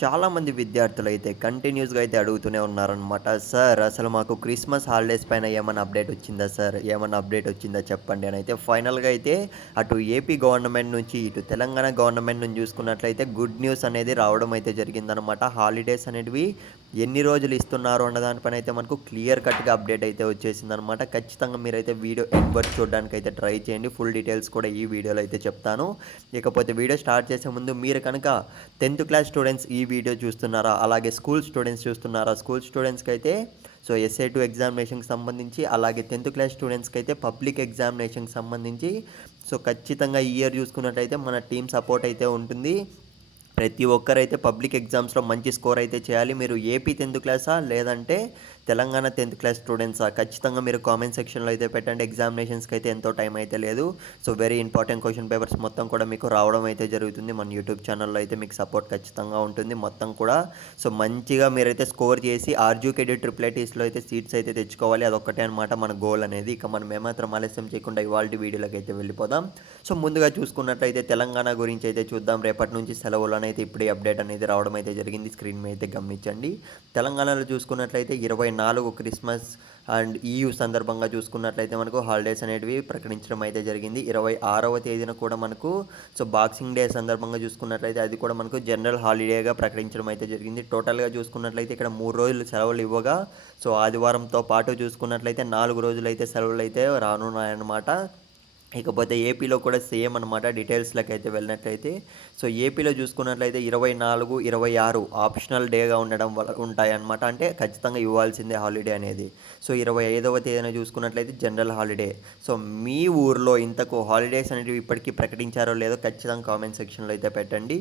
చాలామంది విద్యార్థులైతే కంటిన్యూస్‌గా అయితే అడుగుతూనే ఉన్నారనమాట. సార్ అసలు మాకు క్రిస్మస్ హాలిడేస్ పైన ఏమన్నా అప్డేట్ వచ్చిందా సార్? ఏమన్నా అప్డేట్ వచ్చిందా చెప్పండి అనైతే ఫైనల్‌గా అయితే అటు ఏపీ గవర్నమెంట్ నుంచి, ఇటు తెలంగాణ గవర్నమెంట్ నుంచి చూసుకున్నట్లయితే గుడ్ న్యూస్ అనేది రావడం అయితే జరిగిందనమాట. హాలిడేస్ అనేటివి ఎన్ని రోజులు ఇస్తున్నారు అన్న దానిపైన అయితే మనకు క్లియర్ కట్‌గా అప్డేట్ అయితే వచ్చేసిందనమాట. ఖచ్చితంగా మీరైతే వీడియో ఎండ్ వరకు చూడడానికైతే ట్రై చేయండి. ఫుల్ డీటెయిల్స్ కూడా ఈ వీడియోలో అయితే చెప్తాను. ఇకపోతే వీడియో స్టార్ట్ చేసే ముందు మీరు కనుక 10th క్లాస్ స్టూడెంట్స్ ఈ వీడియో చూస్తున్నారా? అలాగే స్కూల్ స్టూడెంట్స్ చూస్తున్నారా? స్కూల్ స్టూడెంట్స్‌కి అయితే సో ఎస్ఏ2 ఎగ్జామినేషన్‌కి సంబంధించి, అలాగే 10th క్లాస్ స్టూడెంట్స్‌కి అయితే పబ్లిక్ ఎగ్జామినేషన్‌కి సంబంధించి సో ఖచ్చితంగా ఈ ఇయర్ చూసుకున్నట్టయితే మన టీమ్ సపోర్ట్ అయితే ఉంటుంది. ప్రతి ఒక్కరైతే పబ్లిక్ ఎగ్జామ్స్‌లో మంచి స్కోర్ అయితే చేయాలి. మీరు ఏపీ 10th క్లాసా? లేదంటే తెలంగాణ 10th క్లాస్ స్టూడెంట్సా? ఖచ్చితంగా మీరు కామెంట్ సెక్షన్‌లో అయితే పెట్టండి. ఎగ్జామినేషన్స్‌కి అయితే ఎంతో టైం అయితే లేదు. So very important question papers మొత్తం కూడా మీకు రావడం అయితే జరుగుతుంది. మన యూట్యూబ్ ఛానల్‌లో అయితే మీకు సపోర్ట్ ఖచ్చితంగా ఉంటుంది మొత్తం కూడా. సో మంచిగా మీరైతే స్కోర్ చేసి ఆర్జూకేడీ ట్రిపుల్ ఐటీస్‌లో అయితే సీట్స్ అయితే తెచ్చుకోవాలి. అదొక్కటే అనమాట మన గోల్ అనేది. ఇక మనం ఏమాత్రం ఆలస్యం చేయకుండా ఇవాల్టి వీడియోలోకి అయితే వెళ్ళిపోదాం. సో ముందుగా చూసుకున్నట్లయితే తెలంగాణ గురించి అయితే చూద్దాం. రేపటి నుంచి సెలవులనైతే ఇప్పుడే అప్డేట్ అనేది రావడం అయితే జరిగింది. స్క్రీన్ మీద అయితే గమనించండి. తెలంగాణలో చూసుకున్నట్లయితే 24 క్రిస్మస్ అండ్ ఈవ్ సందర్భంగా చూసుకున్నట్లయితే మనకు హాలిడేస్ అనేటివి ప్రకటించడం అయితే జరిగింది. 26వ తేదీన కూడా మనకు సో బాక్సింగ్ డే సందర్భంగా చూసుకున్నట్లయితే అది కూడా మనకు జనరల్ హాలిడేగా ప్రకటించడం అయితే జరిగింది. టోటల్గా చూసుకున్నట్లయితే ఇక్కడ 3 రోజులు సెలవులు ఇవ్వగా సో ఆదివారంతో పాటు చూసుకున్నట్లయితే 4 రోజులు అయితే సెలవులు అయితే రానున్నాయన్నమాట. ఇకపోతే ఏపీలో కూడా సేమ్ అనమాట. డీటెయిల్స్‌లోకి అయితే వెళ్ళినట్లయితే సో ఏపీలో చూసుకున్నట్లయితే 24, 26 ఆప్షనల్ డేగా ఉండడం వల్ల ఉంటాయన్నమాట. అంటే ఖచ్చితంగా ఇవ్వాల్సిందే హాలిడే అనేది. సో 25వ తేదీన చూసుకున్నట్లయితే జనరల్ హాలిడే. సో మీ ఊర్లో ఇంతకు హాలిడేస్ అనేటివి ఇప్పటికీ ప్రకటించారో లేదో ఖచ్చితంగా కామెంట్ సెక్షన్‌లో అయితే పెట్టండి.